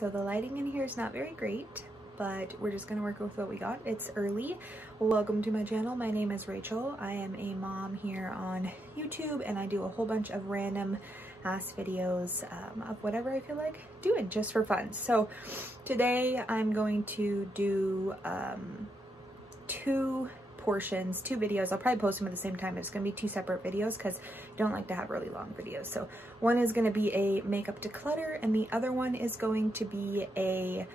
So the lighting in here is not very great, but we're just gonna work with what we got. It's early. Welcome to my channel. My name is Rachel. I am a mom here on YouTube, and I do a whole bunch of random ass videos of whatever I feel like doing just for fun. So today I'm going to do two videos. I'll probably post them at the same time. It's going to be two separate videos because I don't like to have really long videos. So one is going to be a makeup declutter, and the other one is going to be a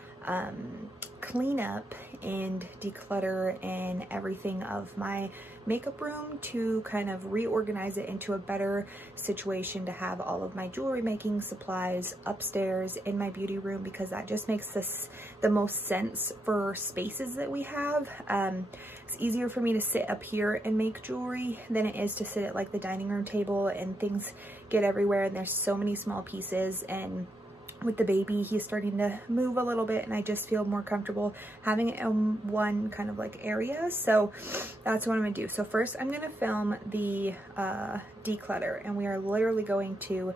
cleanup and declutter and everything of my makeup room to kind of reorganize it into a better situation to have all of my jewelry making supplies upstairs in my beauty room, because that just makes this the most sense for spaces that we have. It's easier for me to sit up here and make jewelry than it is to sit at like the dining room table, and things get everywhere and there's so many small pieces, and with the baby he's starting to move a little bit, and I just feel more comfortable having it in one kind of like area. So that's what I'm gonna do. So first I'm gonna film the declutter, and we are literally going to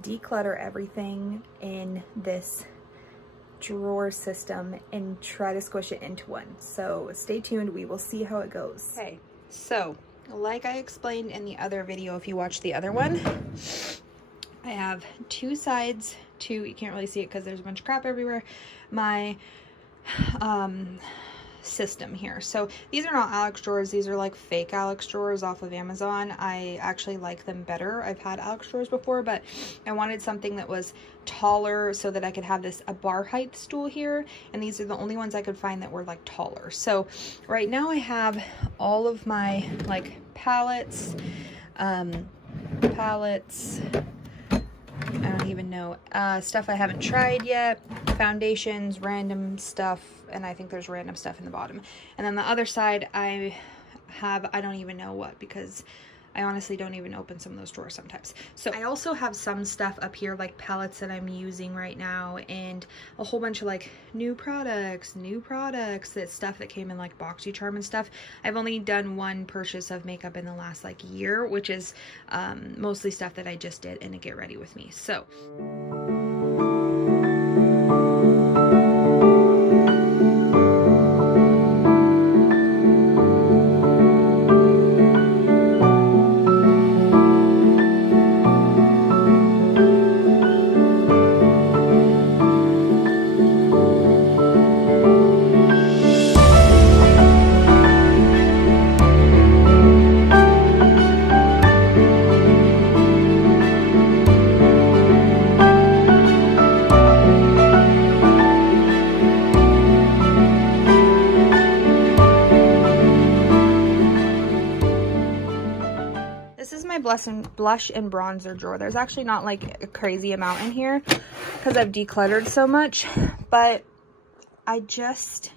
declutter everything in this drawer system and try to squish it into one. So stay tuned, we will see how it goes. Okay, so like I explained in the other video, if you watch the other one, I have two sides to, you can't really see it because there's a bunch of crap everywhere, my system here. So these are not Alex drawers, these are like fake Alex drawers off of Amazon. I actually like them better. I've had Alex drawers before, but I wanted something that was taller so that I could have a bar height stool here, and these are the only ones I could find that were like taller. So right now I have all of my like palettes, I don't even know, stuff I haven't tried yet, foundations, random stuff, and I think there's random stuff in the bottom. And then the other side I have, I don't even know what, because I honestly don't even open some of those drawers sometimes. So I also have some stuff up here, like palettes that I'm using right now, and a whole bunch of like new products, that stuff that came in like BoxyCharm and stuff. I've only done one purchase of makeup in the last like year, which is mostly stuff that I just did in a Get Ready With Me. So blush and bronzer drawer. There's actually not like a crazy amount in here because I've decluttered so much, but I just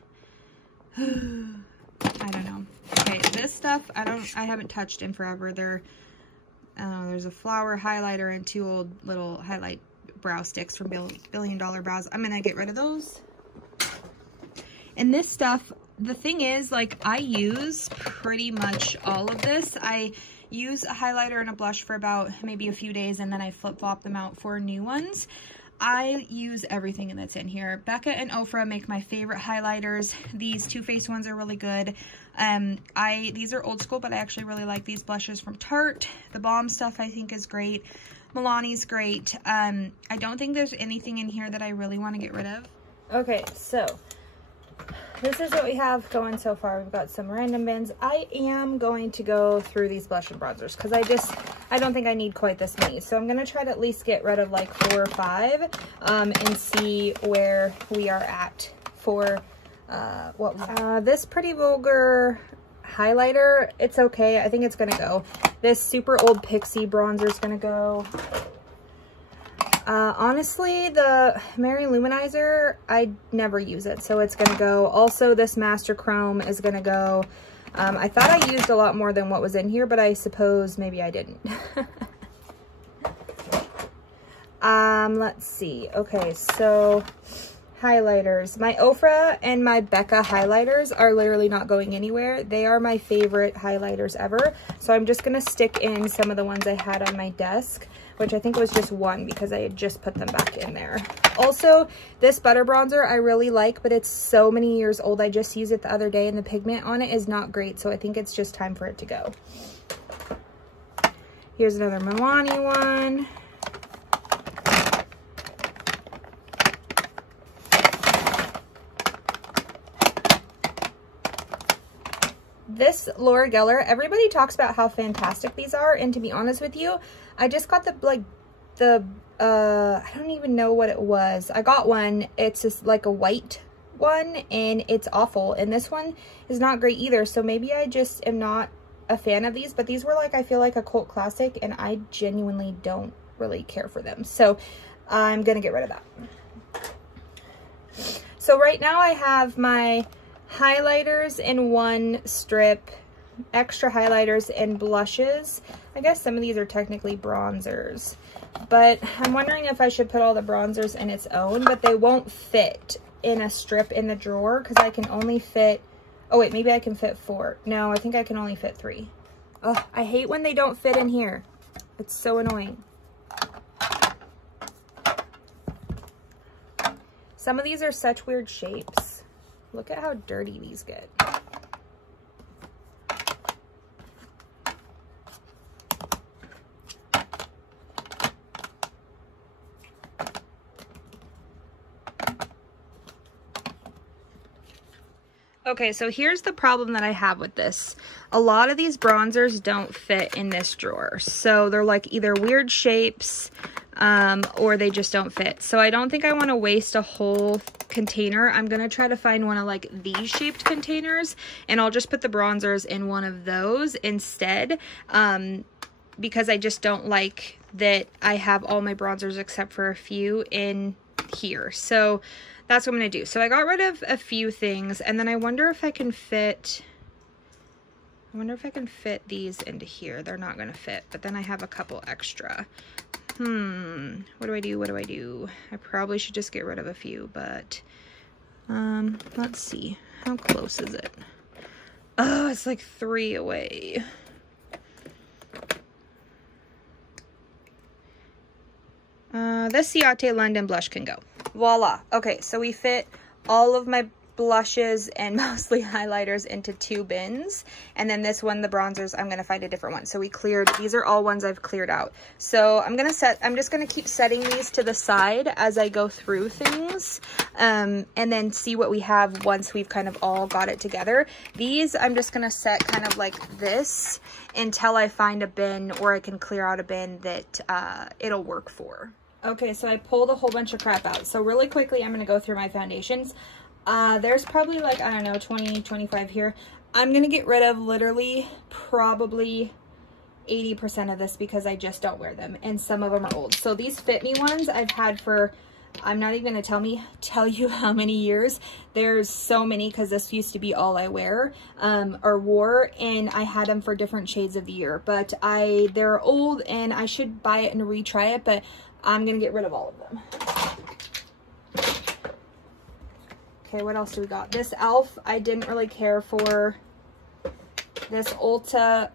I don't know. Okay, this stuff I haven't touched in forever. There's a flower highlighter and two old little highlight brow sticks from Billion Dollar Brows. I'm gonna get rid of those. And this stuff, the thing is, like, I use pretty much all of this. I use a highlighter and a blush for about maybe a few days, and then I flip-flop them out for new ones. I use everything that's in here. Becca and Ofra make my favorite highlighters. These Too Faced ones are really good. These are old school, but I actually really like these blushes from Tarte. The Balm stuff I think is great. Milani's great. I don't think there's anything in here that I really want to get rid of. Okay, so this is what we have going so far. We've got some random bins. I am going to go through these blush and bronzers because I don't think I need quite this many. So I'm going to try to at least get rid of like 4 or 5 and see where we are at for this Pretty Vulgar highlighter. It's okay. I think it's going to go. This super old Pixie bronzer is going to go. Honestly, the Mary Luminizer, I never use it, so it's gonna go. Also, this Master Chrome is gonna go. I thought I used a lot more than what was in here, but I suppose maybe I didn't. Let's see. Okay, so highlighters. My Ofra and my Becca highlighters are literally not going anywhere. They are my favorite highlighters ever. So I'm just gonna stick in some of the ones I had on my desk. which I think was just one because I had just put them back in there. Also, this butter bronzer I really like, but it's so many years old. I just used it the other day and the pigment on it is not great, so I think it's just time for it to go. Here's another Milani one. This Laura Geller, everybody talks about how fantastic these are, and to be honest with you, I just got I don't even know what it was. I got one, it's just like a white one, and it's awful, and this one is not great either, so maybe I just am not a fan of these, but these were like, I feel like a cult classic, and I genuinely don't really care for them, so I'm gonna get rid of that. So right now I have my highlighters in one strip, extra highlighters and blushes. I guess some of these are technically bronzers, but I'm wondering if I should put all the bronzers in its own, but they won't fit in a strip in the drawer because I can only fit, oh wait, maybe I can fit 4. No, I think I can only fit 3. Oh, I hate when they don't fit in here. It's so annoying. Some of these are such weird shapes. Look at how dirty these get. Okay, so here's the problem that I have with this. A lot of these bronzers don't fit in this drawer. So they're like either weird shapes or they just don't fit. So I don't think I want to waste a whole container. I'm going to try to find one of like these shaped containers, and I'll just put the bronzers in one of those instead, because I just don't like that I have all my bronzers except for a few in here. So that's what I'm going to do. So I got rid of a few things, and then I wonder if I can fit these into here. They're not going to fit, but then I have a couple extra. What do I do? What do I do? I probably should just get rid of a few, but let's see. How close is it? Oh, it's like 3 away. This Ciate London blush can go. Voila. Okay, so we fit all of my blushes and mostly highlighters into 2 bins, and then this one, the bronzers, I'm going to find a different one. So we cleared, these are all ones I've cleared out. So I'm just going to keep setting these to the side as I go through things, and then see what we have once we've kind of all got it together. These I'm just going to set kind of like this until I find a bin, or I can clear out a bin that it'll work for. Okay, so I pulled a whole bunch of crap out. So really quickly, I'm going to go through my foundations. There's probably like, I don't know, 20, 25 here. I'm going to get rid of literally probably 80% of this because I just don't wear them, and some of them are old. So these Fit Me ones I've had for, I'm not even going to tell you how many years. There's so many because this used to be all I wear or wore, and I had them for different shades of the year. But they're old and I should buy it and retry it, but I'm going to get rid of all of them. Okay, what else do we got? This e.l.f. I didn't really care for. This Ultra,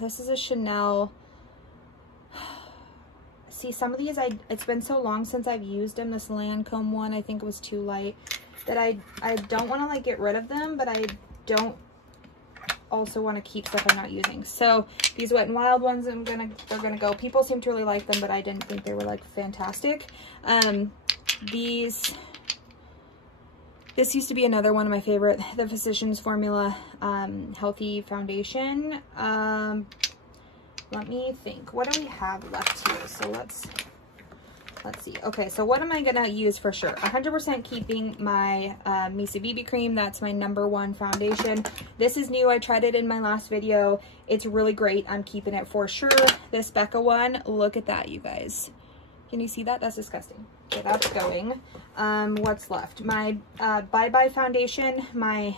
this is a Chanel. See, some of these, it's been so long since I've used them. This Lancome one, I think it was too light, that I don't want to like get rid of them, but I don't also want to keep stuff I'm not using. So these Wet n Wild ones, they're gonna go. People seem to really like them, but I didn't think they were like fantastic. This used to be another one of my favorite, the Physicians Formula Healthy Foundation. Let me think. What do we have left here? So let's see. Okay, so what am I gonna use for sure? 100% keeping my Misa BB cream. That's my #1 foundation. This is new. I tried it in my last video. It's really great. I'm keeping it for sure. This Becca one, look at that, you guys. Can you see that? That's disgusting. Okay, that's going. What's left? My Bye Bye foundation, my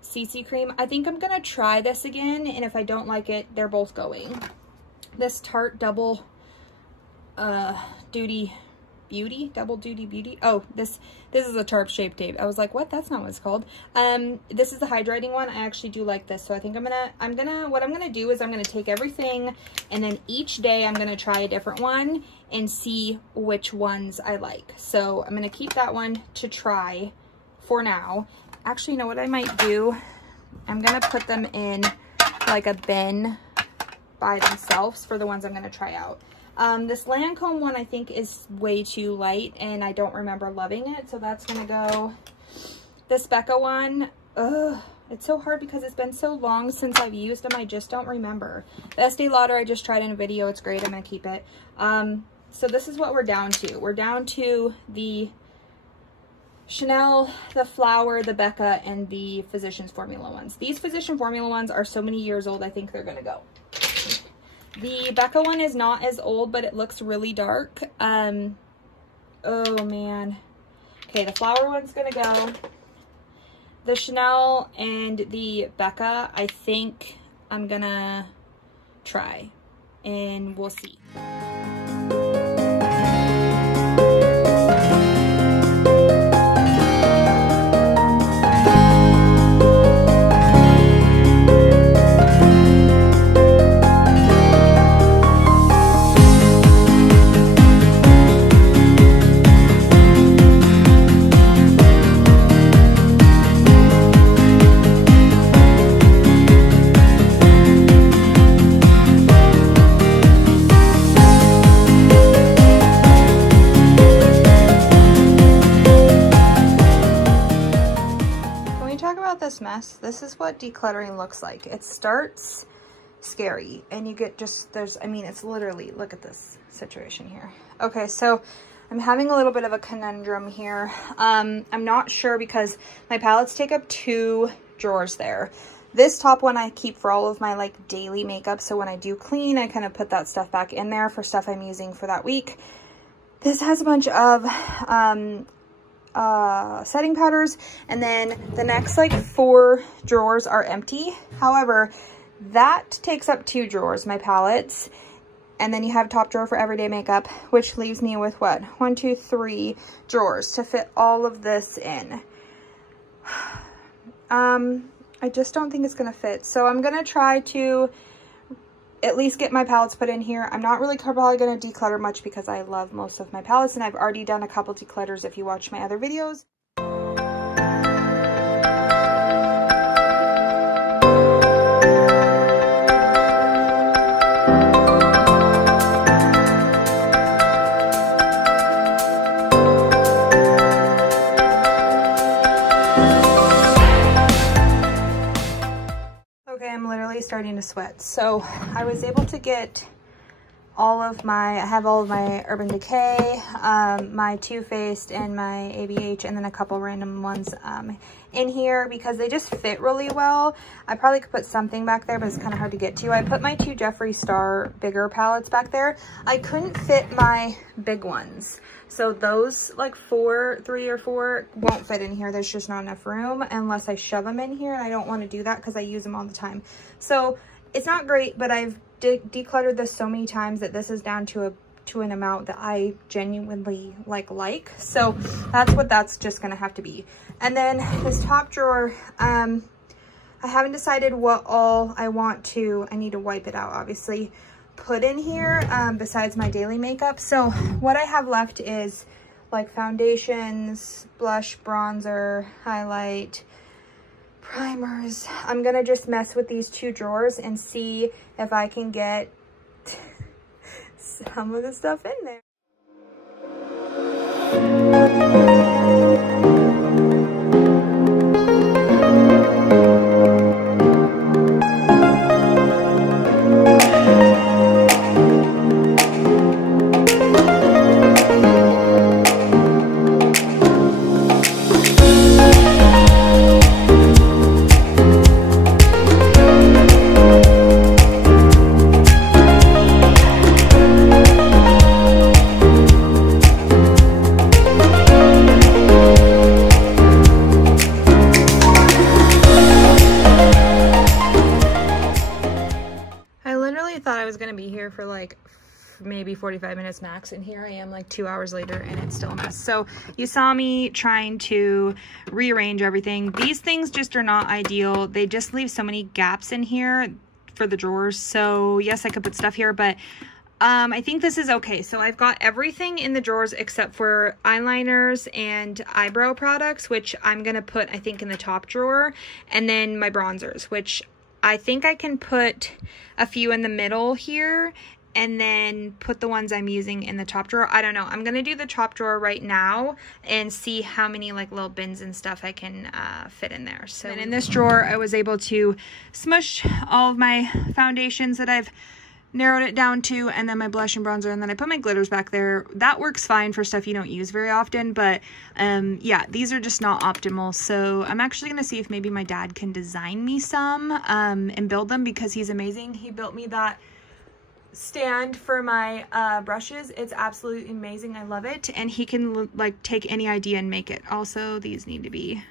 CC cream. I think I'm gonna try this again, and if I don't like it, they're both going. This Tarte Double Duty Beauty, Double Duty Beauty. Oh, this is a tarp shaped tape. I was like, what? That's not what it's called. This is the hydrating one. I actually do like this. So I think what I'm gonna do is I'm gonna take everything, and then each day I'm gonna try a different one and see which ones I like. So I'm gonna keep that one to try for now. Actually, you know what I might do? I'm gonna put them in like a bin by themselves for the ones I'm gonna try out. This Lancome one I think is way too light and I don't remember loving it, so that's gonna go. This Becca one, it's so hard because it's been so long since I've used them, I just don't remember. The Estee Lauder I just tried in a video, it's great, I'm gonna keep it. So this is what we're down to. We're down to the Chanel, the Flower, the Becca, and the Physicians Formula ones. These Physician Formula ones are so many years old, I think they're gonna go. The Becca one is not as old, but it looks really dark. Oh man. Okay, the Flower one's gonna go. The Chanel and the Becca, I think I'm gonna try, and we'll see. Mess. This is what decluttering looks like. It starts scary and you get it's literally, look at this situation here. Okay, so I'm having a little bit of a conundrum here. I'm not sure because my palettes take up 2 drawers there. This top one I keep for all of my like daily makeup, so when I do clean I kind of put that stuff back in there for stuff I'm using for that week. This has a bunch of setting powders, and then the next like 4 drawers are empty. However, that takes up 2 drawers, my palettes, and then you have top drawer for everyday makeup, which leaves me with what, 1, 2, 3 drawers to fit all of this in. I just don't think it's gonna fit, so I'm gonna try to at least get my palettes put in here. I'm not really probably going to declutter much because I love most of my palettes, and I've already done a couple declutters if you watch my other videos. Starting to sweat. So I was able to get I have all of my Urban Decay, my Too Faced, and my ABH, and then a couple random ones in here because they just fit really well. I probably could put something back there, but it's kind of hard to get to. I put my 2 Jeffree Star bigger palettes back there. I couldn't fit my big ones. So those like 3 or 4 won't fit in here. There's just not enough room unless I shove them in here, and I don't want to do that because I use them all the time. So it's not great, but I've decluttered this so many times that this is down to an amount that I genuinely like. So that's what that's just gonna have to be. And then this top drawer, I haven't decided what all I need to wipe it out, obviously, put in here besides my daily makeup. So what I have left is like foundations, blush, bronzer, highlight, primers. I'm gonna just mess with these 2 drawers and see if I can get some of the stuff in there. maybe 45 minutes max, and here I am like 2 hours later and it's still a mess. So you saw me trying to rearrange everything. These things just are not ideal. They just leave so many gaps in here for the drawers. So yes, I could put stuff here, but I think this is okay. So I've got everything in the drawers except for eyeliners and eyebrow products, which I'm going to put, I think, in the top drawer, and then my bronzers, which I think I can put a few in the middle here and then put the ones I'm using in the top drawer. I don't know. I'm going to do the top drawer right now and see how many like little bins and stuff I can fit in there. So in this drawer, I was able to smush all of my foundations that I've narrowed it down to, and then my blush and bronzer, and then I put my glitters back there. That works fine for stuff you don't use very often, but yeah, these are just not optimal. So I'm actually gonna see if maybe my dad can design me some and build them, because he's amazing. He built me that stand for my brushes. It's absolutely amazing. I love it. And he can like take any idea and make it. Also, these need to be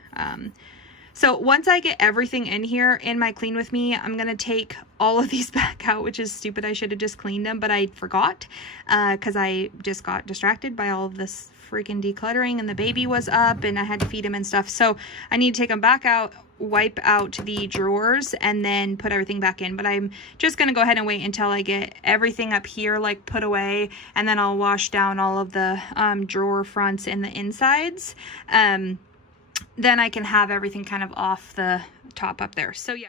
so once I get everything in here in my clean with me, I'm going to take all of these back out, which is stupid. I should have just cleaned them, but I forgot because I just got distracted by all of this freaking decluttering, and the baby was up and I had to feed him and stuff. So I need to take them back out, wipe out the drawers, and then put everything back in. But I'm just going to go ahead and wait until I get everything up here like put away, and then I'll wash down all of the drawer fronts and the insides. Then I can have everything kind of off the top up there. So yeah.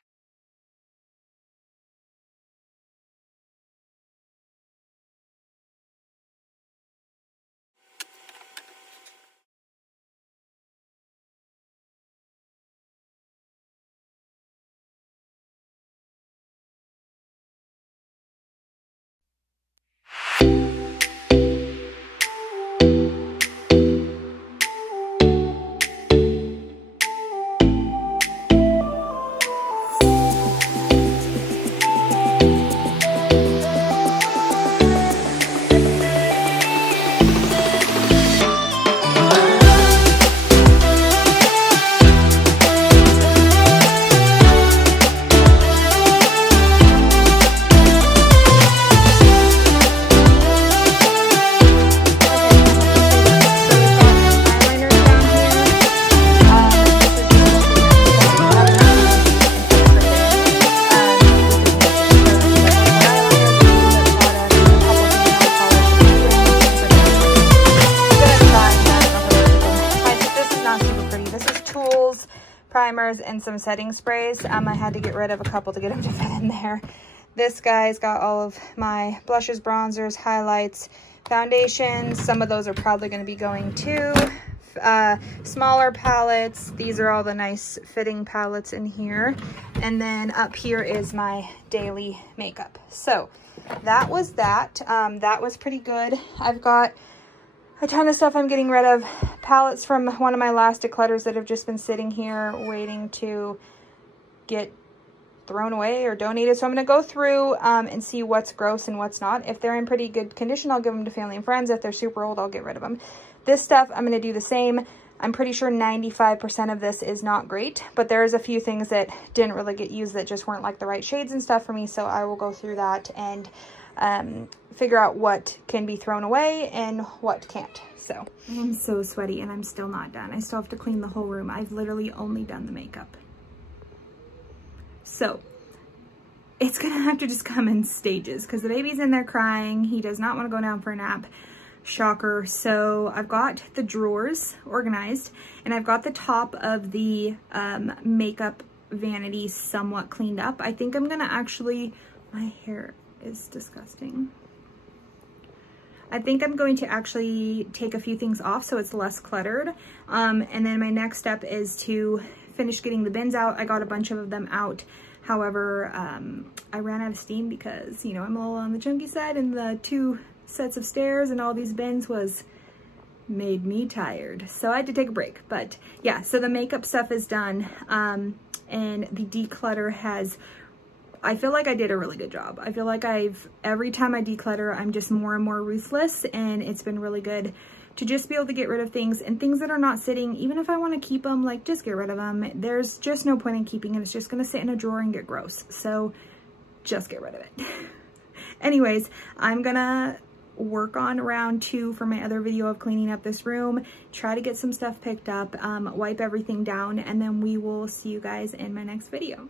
Primers and some setting sprays. I had to get rid of a couple to get them to fit in there. This guy's got all of my blushes, bronzers, highlights, foundations. Some of those are probably going to be going too. Smaller palettes. These are all the nice fitting palettes in here. And then up here is my daily makeup. So that was that. That was pretty good. I've got a ton of stuff I'm getting rid of. Palettes from one of my last declutters that have just been sitting here waiting to get thrown away or donated. So I'm going to go through and see what's gross and what's not. If they're in pretty good condition, I'll give them to family and friends. If they're super old, I'll get rid of them. This stuff, I'm going to do the same. I'm pretty sure 95% of this is not great, but there's a few things that didn't really get used that just weren't like the right shades and stuff for me. So I will go through that and figure out what can be thrown away and what can't. So I'm so sweaty and I'm still not done. I still have to clean the whole room. I've literally only done the makeup. So it's gonna have to just come in stages because the baby's in there crying. He does not want to go down for a nap. Shocker. So I've got the drawers organized and I've got the top of the makeup vanity somewhat cleaned up. I think I'm gonna actually, my hair is disgusting. I think I'm going to actually take a few things off so it's less cluttered. And then my next step is to finish getting the bins out. I got a bunch of them out. However, I ran out of steam because, you know, I'm all on the chunky side and the 2 sets of stairs and all these bins made me tired. So I had to take a break. But yeah, so the makeup stuff is done. And the declutter has, I feel like I did a really good job. I feel like every time I declutter, I'm just more and more ruthless, and it's been really good to just be able to get rid of things and things that are not sitting. Even if I want to keep them, like, just get rid of them. There's just no point in keeping it. It's just going to sit in a drawer and get gross. So just get rid of it. Anyways, I'm gonna work on round 2 for my other video of cleaning up this room, try to get some stuff picked up, wipe everything down, and then we will see you guys in my next video.